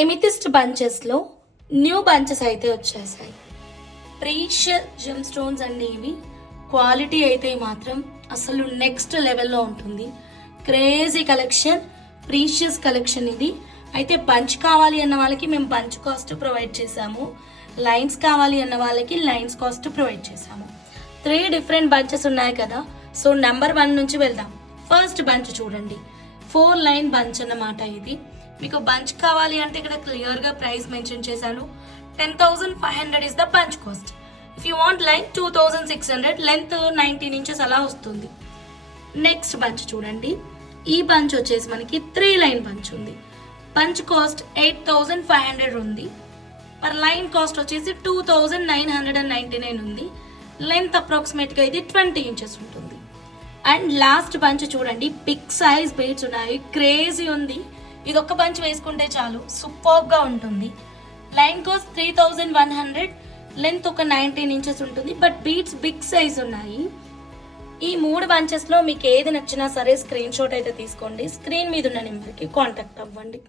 Amethyst బంచెస్లో new bunches అయితే వచ్చేసాయి. Precious gem stones అండి ఇవి. క్వాలిటీ అయితే మాత్రం అసలు నెక్స్ట్ లెవెల్లో ఉంటుంది. క్రేజీ కలెక్షన్, ప్రీషియస్ కలెక్షన్ ఇది. అయితే బంచ్ కావాలి అన్న వాళ్ళకి మేము బంచ్ కాస్ట్ ప్రొవైడ్ చేసాము. లైన్స్ కావాలి అన్న వాళ్ళకి లైన్స్ కాస్ట్ ప్రొవైడ్ చేసాము. 3 డిఫరెంట్ బంచెస్ ఉన్నాయి కదా. సో నెంబర్ 1 నుంచి వెళ్దాం. ఫస్ట్ బంచ్ చూడండి, 4 లైన్ బంచ్ అన్నమాట ఇది. మీకు బంచ్ కావాలి అంటే ఇక్కడ క్లియర్ గా ప్రైస్ మెన్షన్ చేశాను. 10,500 is the bunch cost. If you want line 2,600, length 19 inches అలా వస్తుంది. నెక్స్ట్ బంచ్ చూడండి, ఈ బంచ్ వచ్చేసి మనకి 3 లైన్ బంచ్ ఉంది. బంచ్ కాస్ట్ 8,500 ఉంది. పర్ లైన్ కాస్ట్ వచ్చేసి 2,999 ఉంది. లెంత్ అప్రాక్సిమేట్ గా ఇది 20 ఇంచెస్ ఉంటుంది. అండ్ లాస్ట్ బంచ్ చూడండి, బిగ్ సైజ్ బీడ్స్ ఉన్నాయి, క్రేజీ ఉంది. ఇది ఒక్క బంచ్ వేసుకుంటే చాలు, సూపర్ గా ఉంటుంది. లైన్ కాస్ట్ 3,100, లెంత్ ఒక 19 ఇంచెస్ ఉంటుంది. బట్ బీడ్స్ బిగ్ సైజ్ ఉన్నాయి. ఈ 3 బంచెస్ లో మీకు ఏది నచ్చినా సరే స్క్రీన్ షాట్ అయితే తీసుకోండి. స్క్రీన్ మీద ఉన్న నెంబర్కి కాంటాక్ట్ అవ్వండి.